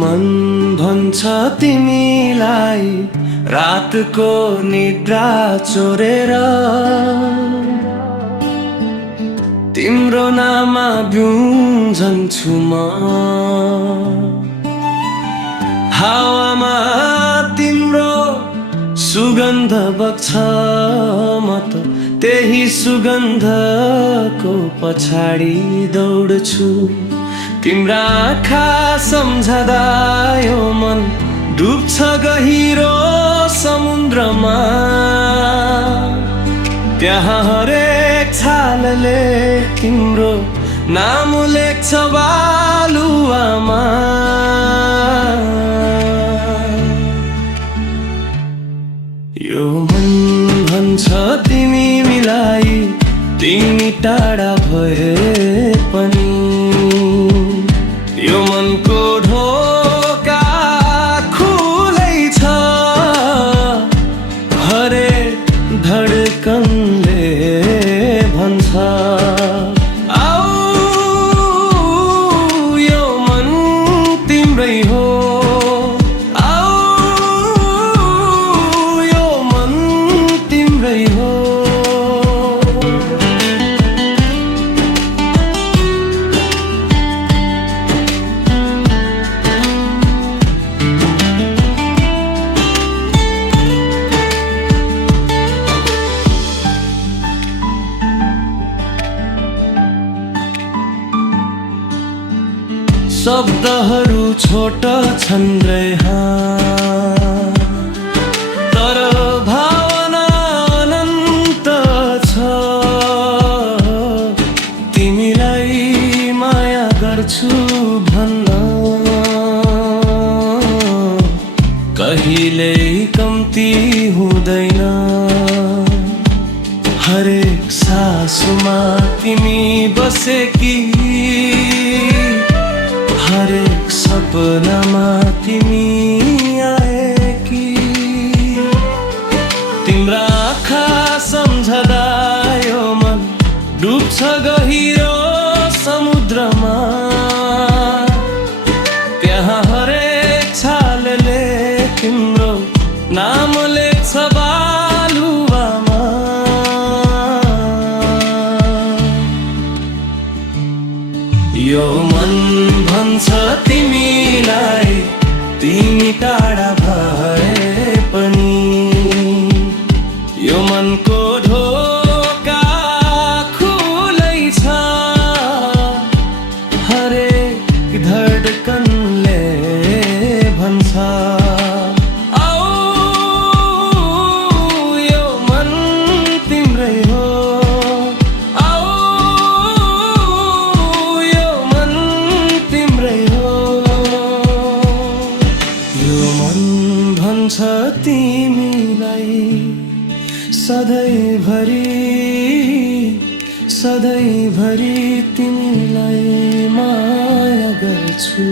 मन भन्छ तिमीलाई रातको निद्रा चोरेर तिम्रो नाममा बिउजन्छु म हावामा तिम्रो सुगन्ध बग्छ म त त्यही सुगन्धको पछाडि दौड्छु तिम्रा आँखा सम्झदा यो मन डुब्छ गहिरो समुद्रमा त्यहाँ हरेक छालले तिम्रो नाम लेख्छ बालुवामा यो मन भन्छ तिमीलाई तिमी टाढा भए पनि यो मनको ढोका खुलै छ हरेक धडकनले भन्छ आऊ यो मन तिम्रै हो शब्दहरू छोटा छन् रे तर भावना अनन्त छ तिमीलाई माया गर्छु भन्न कहिल्यै कम्ती हुँदैन हरेक सासुमा तिमी बसेकी हरेक सपनामा तिमी आएकी तिम्रा आँखा सम्झदा यो मन डुब्छ गहिरो समुद्रमा त्यहाँ हरेक छालले तिम्रो नाम लेख्छ बालुवामा यो मन भन्छ तिमीलाई तिमी टाढा भए पनि यो मनको ढोका खुलै छ हरेक धडकनले भन्छ आऊ यो मन तिम्रै हो भन्छ तिमीलाई सधैँभरि तिमीलाई माया गर्छु।